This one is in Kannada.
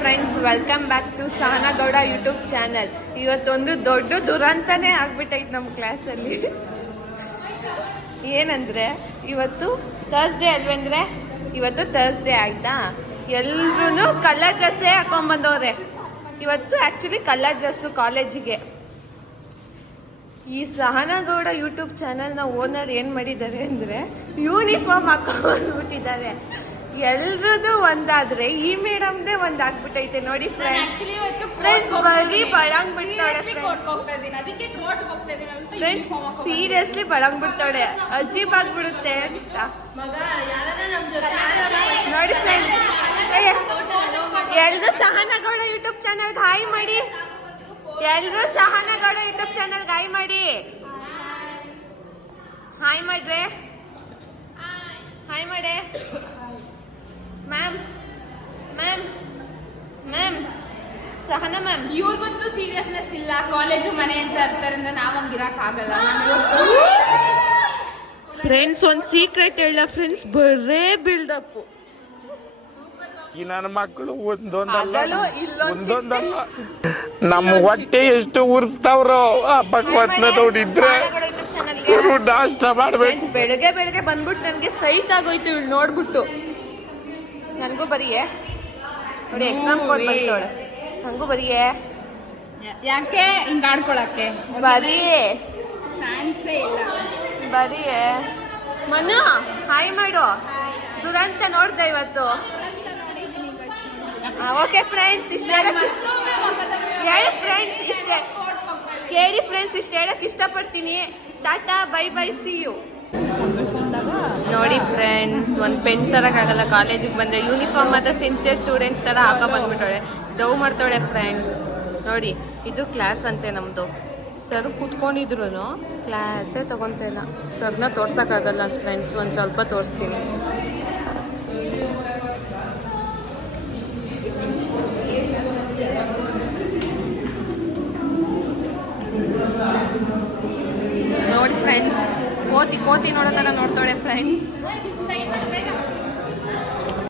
Friends, welcome back to Sahana Gowda YouTube channel. ಇವತ್ತೊಂದು ದೊಡ್ಡ ದುರಂತನೇ ಆಗ್ಬಿಟ್ಟೈತೆ ನಮ್ಮ ಕ್ಲಾಸಲ್ಲಿ. ಏನಂದರೆ ಇವತ್ತು ಥರ್ಸ್ಡೇ ಅಲ್ವೇಂದ್ರೆ, ಇವತ್ತು ಥರ್ಸ್ಡೇ ಆಯಿತಾ. ಎಲ್ಲರೂ ಕಲರ್ ಡ್ರೆಸ್ಸೇ ಹಾಕೊಂಡ್ಬಂದವ್ರೆ. ಇವತ್ತು ಆ್ಯಕ್ಚುಲಿ ಕಲರ್ ಡ್ರೆಸ್ಸು ಕಾಲೇಜಿಗೆ. ಈ ಸಹನಾ ಗೌಡ ಯೂಟ್ಯೂಬ್ ಚಾನಲ್ನ ಓನರ್ ಏನು ಮಾಡಿದ್ದಾರೆ ಅಂದರೆ ಯೂನಿಫಾರ್ಮ್ ಹಾಕೊಂಡ್ಬಿಟ್ಟಿದ್ದಾರೆ. ಎಲ್ರದ್ದು ಒಂದಾದ್ರೆ ಈ ಮೇಡಮ್ದೇ ಒಂದಾಗ್ಬಿಟ್ಟೈತೆ ನೋಡಿ ಫ್ರೆಂಡ್ಸ್. ಬರೀ ಬಳಂಗ್ ಬಿಡ್ತಾಳೆ ಫ್ರೆಂಡ್ಸ್, ಸೀರಿಯಸ್ಲಿ ಬಳಂಗ್ ಬಿಡ್ತಾಳೆ, ಅಜೀಬ್ ಆಗ್ಬಿಡುತ್ತೆ ಅಂತ ನೋಡಿ ಫ್ರೆಂಡ್ಸ್. ಎಲ್ರು ಸಹನಾ ಗೌಡ ಯೂಟ್ಯೂಬ್ ಚಾನಲ್ಗೆ ಹಾಯ್ ಮಾಡಿ. ಎಲ್ರು ಸಹನಾ ಗೌಡ ಯೂಟ್ಯೂಬ್ ಚಾನಲ್ಗೆ ಹಾಯ್ ಮಾಡಿ. ಹಾಯ್ ಮಾಡ್ರೆ, ಹಾಯ್ ಮಾಡೆ ma'am. Ma'am ma'am Sahana ma'am. ಇವ್ರಿಗಂತೂ ಸೀರಿಯಸ್ನೆಸ್ ಇಲ್ಲ. ಕಾಲೇಜು ಮನೆ ಅಂತ ಇರ್ತಾರೆ ಅಂದ್ರೆ ನಾವಂಗಿರಕ್ ಆಗಲ್ಲ. ಫ್ರೆಂಡ್ಸ್, ಒಂದು ಸೀಕ್ರೆಟ್ ಹೇಳ ಫ್ರೆಂಡ್ಸ್, ಬರೇ ಬಿಲ್ಡಪ್. ಈ ನನ್ನ ಮಕ್ಕಳು ಒಂದೊಂದಲ್ಲ ನಮ್ಮ ಹೊಟ್ಟೆ ಎಷ್ಟು ಉರ್ಸ್ತಾವ್ರೋ ಆ ಭಗವತ್ನ ನೋಡಿದ್ರೆ ಶುರು ನಾಷ್ಟ ಮಾಡ್ಬೇಕು. ಬೆಳಗ್ಗೆ ಬೆಳಗ್ಗೆ ಬಂದ್ಬಿಟ್ಟು ನನಗೆ ಸೈಟ್ ಆಗೋಯ್ತು ಇವಳು ನೋಡ್ಬಿಟ್ಟು. ನನಗೂ ಬರೀಯೇ ನೋಡಿ, ಎಕ್ಸಾಮ್ ಕೊಟ್ಟು ಬರ್ತಾಳೆ. ನನಗೂ ಬರೀಯೇ ಯಾಕೆ ಹಿಂಗ ಆಡ್ಕೊಳಕ್ಕೆ ಬರೀಯೇ ಚಾನ್ಸೇ ಇಲ್ಲ. ಬರೀಯೇ ಮನು ಹಾಯ್ ಮಾಡು. ದುರಂತ ನೋಡ್ದೆ ಇವತ್ತು. ಓಕೆ ಫ್ರೆಂಡ್ಸ್, ಇಷ್ಟ ಹೇಳಿ ಫ್ರೆಂಡ್ಸ್, ಇಷ್ಟೇ ಕೇಳಿ ಫ್ರೆಂಡ್ಸ್, ಇಷ್ಟ ಹೇಳಕ್ ಇಷ್ಟಪಡ್ತೀನಿ. Tata, bye bye, see you. ನೋಡಿ ಫ್ರೆಂಡ್ಸ್, ಒಂದು ಪೆನ್ ತರಕ್ಕಾಗಲ್ಲ. ಕಾಲೇಜಿಗೆ ಬಂದರೆ ಯೂನಿಫಾರ್ಮ್ ಮಾತ್ರ ಸಿನ್ಸಿಯರ್ ಸ್ಟೂಡೆಂಟ್ಸ್ ಥರ ಹಾಕ ಬಂದ್ಬಿಟ್ಟವಳೆ. ಡವ್ ಮಾಡ್ತಾಳೆ ಫ್ರೆಂಡ್ಸ್. ನೋಡಿ, ಇದು ಕ್ಲಾಸ್ ಅಂತೆ ನಮ್ಮದು. ಸರ್ ಕೂತ್ಕೊಂಡಿದ್ರು ಕ್ಲಾಸೇ ತೊಗೊತಾ ಇಲ್ಲ. ಸರ್ನ ತೋರ್ಸೋಕ್ಕಾಗಲ್ಲ ಫ್ರೆಂಡ್ಸ್, ಒಂದು ಸ್ವಲ್ಪ ತೋರಿಸ್ತೀನಿ. ನೋಡಿ ಫ್ರೆಂಡ್ಸ್, ಕೋತಿ ನೋಡೋ ಥರ ನೋಡ್ತಾಳೆ ಫ್ರೆಂಡ್ಸ್.